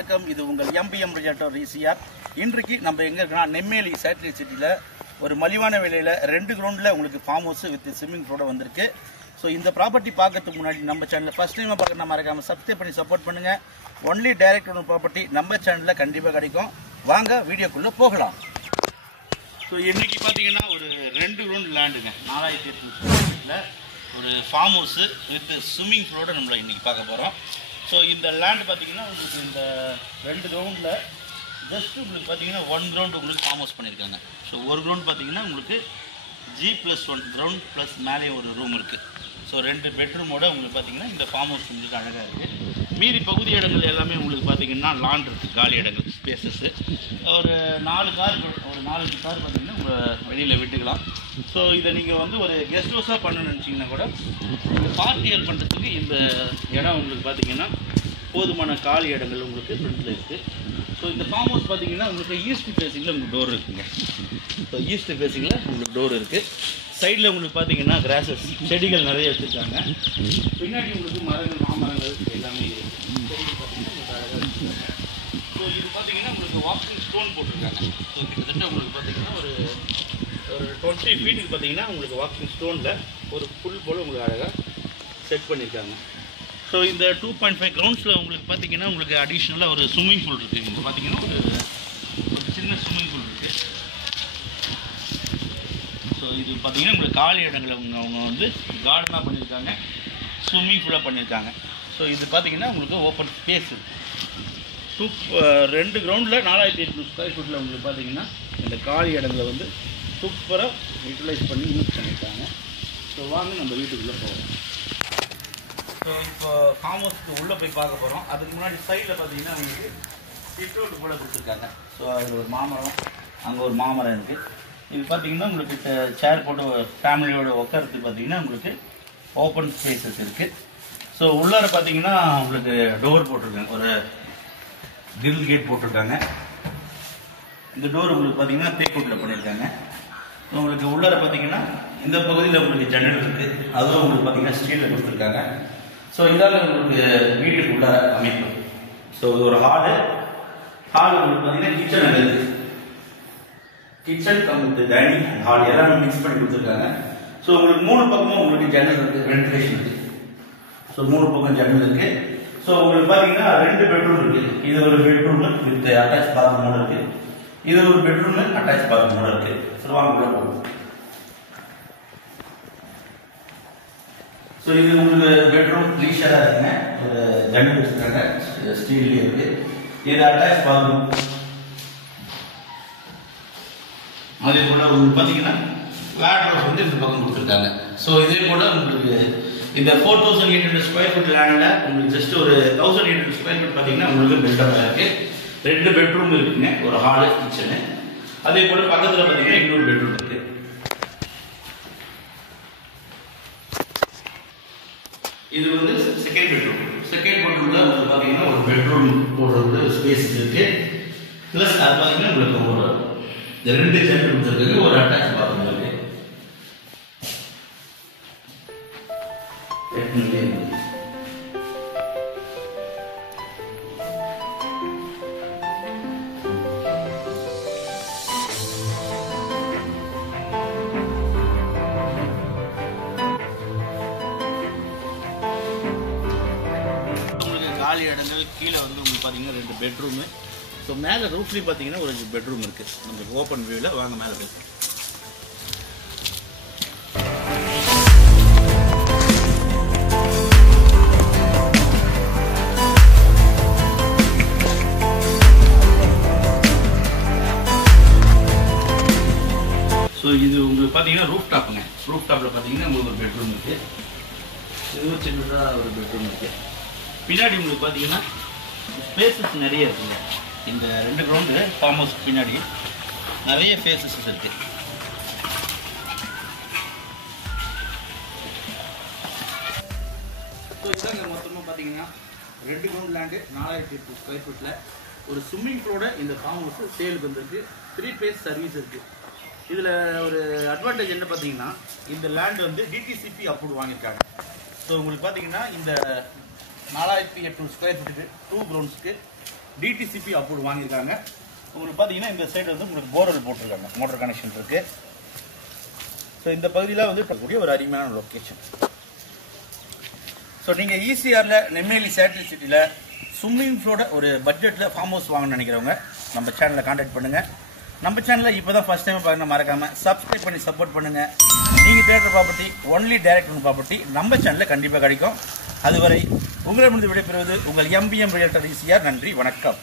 வணக்கம். இது உங்கள் MBM ரியால்டர் ECR. இன்றைக்கு நம்ம எங்கே இருக்கோம்னா நெம்மேலி சேட்டலைட் சிட்டியில் ஒரு மலிவான விலையில் 2 கிரவுண்டில் உங்களுக்கு ஃபார்ம் ஹவுஸ் வித் ஸ்விம்மிங் பூலோட வந்திருக்கு. ஸோ இந்த ப்ராப்பர்ட்டி பார்க்கறதுக்கு முன்னாடி நம்ம சேனலில் ஃபஸ்ட் டைமாக பார்க்குறதா மறக்காமல் சப்ஸ்கிரைப் பண்ணி சப்போர்ட் பண்ணுங்கள். ஒன்லி டைரக்ட் ஓன் ப்ராப்பர்ட்டி நம்ம சேனலில் கண்டிப்பாக கிடைக்கும். வாங்க வீடியோக்குள்ளே போகலாம். ஸோ இன்றைக்கி பார்த்தீங்கன்னா ஒரு 2 கிரவுண்ட் லேண்டுங்க, 4800 ஒரு ஃபார்ம் ஹவுஸு வித் ஸ்விம்மிங் பூலோட நம்மளை இன்றைக்கி பார்க்க போகிறோம். ஸோ இந்த லேண்ட் பார்த்தீங்கன்னா உங்களுக்கு இந்த 2 கிரவுண்டில் ஜஸ்ட் உங்களுக்கு பார்த்தீங்கன்னா 1 கிரவுண்ட் உங்களுக்கு ஃபார்ம் ஹவுஸ் பண்ணியிருக்காங்க. ஸோ ஒரு கிரவுண்ட் பார்த்தீங்கன்னா உங்களுக்கு G+1 கிரவுண்ட் ப்ளஸ் மேலே ஒரு ரூம் இருக்குது. ஸோ 2 பெட்ரூமோட உங்களுக்கு பார்த்தீங்கன்னா இந்த ஃபார்ம் ஹவுஸ் உங்களுக்கு அழகாக இருக்குது. மீதி பகுதி இடங்கள் எல்லாமே உங்களுக்கு பார்த்தீங்கன்னா லான் இருக்குது, காலி இடங்கள் ஸ்பேசஸ்ஸு. ஒரு 4 கார் பார்த்தீங்கன்னா உங்கள் வெளியில் விட்டுக்கலாம். ஸோ இதை நீங்கள் வந்து ஒரு கெஸ்ட் ஹவுஸாக பண்ணணும்னு நினச்சிங்கன்னா கூட நீங்கள் பார்ட்டியல் பண்ணுறதுக்கு இந்த இடம் உங்களுக்கு பார்த்தீங்கன்னா போதுமான காலி இடங்கள் உங்களுக்கு ஃப்ரண்ட்டில் இருக்குது. ஸோ இந்த ஃபார்ம் ஹவுஸ் பார்த்தீங்கன்னா உங்களுக்கு ஈஸ்ட் ஃபேஸிங்கில் உங்களுக்கு டோர் இருக்குங்க. ஸோ ஈஸ்ட் ஃபேஸிங்கில் உங்களுக்கு டோர் இருக்குது. சைடில் உங்களுக்கு பார்த்தீங்கன்னா கிராஸஸ் செடிகள் நிறைய வச்சுருக்காங்க. பின்னாடி உங்களுக்கு மரங்கள், மாமரங்கள் எல்லாமே இருக்குது. செடிகள் பார்த்தீங்கன்னா உங்களுக்கு அழகாக வச்சுருக்காங்க. ஸோ இது பார்த்தீங்கன்னா உங்களுக்கு வாக்கிங் ஸ்டோன் போட்டிருக்காங்க. ஸோ கிட்டத்தட்ட உங்களுக்கு பார்த்தீங்கன்னா ஒரு 20 ஃபீட்டுக்கு பார்த்தீங்கன்னா உங்களுக்கு வாக்கிங் ஸ்டோனில் ஒரு புல் போல் உங்களுக்கு அழகாக செட் பண்ணியிருக்காங்க. ஸோ இந்த 2.5 கிரவுண்ட்ஸில் உங்களுக்கு பார்த்தீங்கன்னா உங்களுக்கு அடிஷ்னலாக ஒரு ஸ்விம்மிங் பூல் இருக்குது. இங்கே பார்த்தீங்கன்னா ஒரு சின்ன ஸ்விம்மிங் பூல் இருக்குது. ஸோ இது பார்த்தீங்கன்னா உங்களுக்கு காலி இடங்களை அவங்க வந்து கார்டனாக பண்ணியிருக்காங்க, ஸ்விம்மிங் பூலாக பண்ணியிருக்காங்க. ஸோ இது பார்த்தீங்கன்னா உங்களுக்கு ஓப்பன் ஸ்பேஸ் இருக்குது. 2 கிரவுண்டில் 4800 ஸ்கொயர் ஃபீட்டில் உங்களுக்கு பார்த்தீங்கன்னா இந்த காலி இடங்களை வந்து சூப்பராக யூட்டிலைஸ் பண்ணி யூஸ் பண்ணியிருக்காங்க. ஸோ வாங்க நம்ம வீட்டுக்குள்ளே போவோம். ஸோ இப்போ ஃபார்ம் ஹவுஸ்க்கு உள்ளே போய் பார்க்க போகிறோம். அதுக்கு முன்னாடி சைடில் பார்த்தீங்கன்னா உங்களுக்கு சிட்அவுட் போல கொடுத்துருக்காங்க. ஸோ அதில் ஒரு மாமரம், அங்கே ஒரு மாமரம் இருக்குது. இது பார்த்தீங்கன்னா உங்களுக்கு சேர் போட்டு ஃபேமிலியோட உட்காரத்துக்கு பார்த்தீங்கன்னா உங்களுக்கு ஓப்பன் ஸ்பேசஸ் இருக்குது. ஸோ உள்ளார பார்த்தீங்கன்னா உங்களுக்கு டோர் போட்டிருக்காங்க, ஒரு கிரில் கேட் போட்டிருக்காங்க. இந்த டோர் உங்களுக்கு பார்த்தீங்கன்னா தேக்கூட்டில் பண்ணியிருக்காங்க. உங்களுக்கு உள்ளார பார்த்தீங்கன்னா இந்த பகுதியில் உங்களுக்கு ஜன்னல் இருக்குது, அதுவும் உங்களுக்கு பார்த்தீங்கன்னா ஸ்டீலில் கொடுத்துருக்காங்க. ஸோ இதால் உங்களுக்கு வீட்டுக்கு உள்ளார அமைப்பு. ஸோ இது ஒரு ஹாலு உங்களுக்கு பார்த்தீங்கன்னா கிச்சன் இருக்குது. கிச்சன் கம்பெனி டைனிங் ஹால் எல்லாமே மிக்ஸ் பண்ணி கொடுத்துருக்காங்க. ஸோ உங்களுக்கு 3 பக்கமும் உங்களுக்கு ஜன்னல் இருக்குது, வென்டிலேஷன் இருக்குது. ஸோ 3 பக்கம் ஜன்னல் இருக்குது. ஸோ உங்களுக்கு பார்த்தீங்கன்னா 2 பெட்ரூம் இருக்குது. இது ஒரு பெட்ரூம் வித் அட்டாச் பாத்ரூமோட இருக்குது. இது ஒரு பெட்ரூம் அட்டாச் பாத்ரூமோட இருக்குது. ஸோ வாங்க போகும். ஸோ இது உங்களுக்கு பெட்ரூம் லீஷராக இருக்குங்க. ஒரு ஜன்னல் வச்சுருக்காங்க, ஸ்டீல்லேயே இருக்குது. இது அட்டாச் பாத்ரூம். அதே போல் உங்களுக்கு பார்த்தீங்கன்னா லேட்ரஸ் வந்து இந்த பக்கம் கொடுத்துருக்காங்க. ஸோ இதே போல் உங்களுக்கு இந்த 4800 ஸ்கொயர் ஃபீட் லேண்டில் உங்களுக்கு ஜஸ்ட் ஒரு 1800 ஸ்கொயர் ஃபீட் பார்த்தீங்கன்னா உங்களுக்கு பில்டப்பாக இருக்குது. 2 பெட்ரூம் இருக்குங்க, ஒரு ஹாலு, கிச்சனு. அதே போல் பக்கத்தில் பார்த்தீங்கன்னா இன்னொரு பெட்ரூம் இருக்குது. இது வந்து செகண்ட் பெட்ரூம். செகண்ட் பெட்ரூம்ல உங்களுக்கு பார்த்தீங்கன்னா ஒரு பெட்ரூம் போடுறது ஸ்பேஸ் இருக்குது. ப்ளஸ் அது பார்த்தீங்கன்னா உங்களுக்கு ஒரு 2 ஜன்னல் கொடுத்துருக்கு, ஒரு அட்டாச் பாத்ரூம் இருக்கு. காலி இடங்கள் கீழே வந்து உங்களுக்கு பார்த்தீங்கன்னா 2 பெட்ரூமு. ஸோ மேலே ரூஃப்லேயும் பார்த்தீங்கன்னா ஒரு பெட்ரூம் இருக்குது. உங்களுக்கு ஓப்பன் வியூவில் வாங்க மேலே போய். ஸோ இது உங்களுக்கு பார்த்தீங்கன்னா ரூஃப் டாப்புங்க. ரூஃப் டாப்பில் பார்த்தீங்கன்னா உங்களுக்கு ஒரு பெட்ரூம் இருக்குது. இதுவும் சின்னதாக ஒரு பெட்ரூம் இருக்குது. பின்னாடி உங்களுக்கு பார்த்தீங்கன்னா ஸ்பேசஸ் நிறைய இருக்குங்க. இந்த 2 கிரவுண்டு ஃபார்ம் ஹவுஸ் பின்னாடி நிறைய ஸ்பேசஸ் இருக்குது. ஸோ இதாங்க மொத்தமாக பார்த்தீங்கன்னா 2 கிரவுண்ட் லேண்டு 4800 ஸ்கொயர் ஃபீட்டில் ஒரு ஸ்விம்மிங் பூலோட இந்த ஃபார்ம் ஹவுஸ் சேலுக்கு வந்துருக்கு. 3 பேஸ் சர்வீஸ் இருக்குது. இதில் ஒரு அட்வான்டேஜ் என்ன பார்த்தீங்கன்னா இந்த லேண்ட் வந்து DTCP அப்ரூவ் வாங்கியிருக்காங்க. ஸோ உங்களுக்கு பார்த்தீங்கன்னா இந்த 4800 ஸ்கொயர் ஃபீட்டுக்கு 2 கிரவுண்ட்ஸ்க்கு டிடிசிபி அப்ரூவ் வாங்கியிருக்காங்க. உங்களுக்கு பார்த்தீங்கன்னா இந்த சைடு வந்து உங்களுக்கு போர்வெல் போட்டிருக்காங்க, மோட்டர் கனெக்ஷன் இருக்கு. ஸோ இந்த பகுதியில் வந்து இருக்கக்கூடிய ஒரு அருமையான லொக்கேஷன். ஸோ நீங்கள் ஈசிஆரில் நெம்மேலி சேட்டலைட் சிட்டியில் ஸ்விம்மிங் பூலோட ஒரு பட்ஜெட்டில் ஃபார்ம் ஹவுஸ் வாங்கணும்னு நினைக்கிறவங்க நம்ம சேனலை கான்டாக்ட் பண்ணுங்கள். நம்ம சேனலில் இப்போ தான் ஃபர்ஸ்ட் டைம் பார்க்கணும், மறக்காமல் சப்ஸ்கிரைப் பண்ணி சப்போர்ட் பண்ணுங்கள். நீங்கள் தேடுற property only direct own property நம்ம சேனலில் கண்டிப்பாக கிடைக்கும். அதுவரை உங்களிடமிருந்து விடைபெறுவது உங்கள் MBM ரியல்டர் ஈசிஆர். நன்றி, வணக்கம்.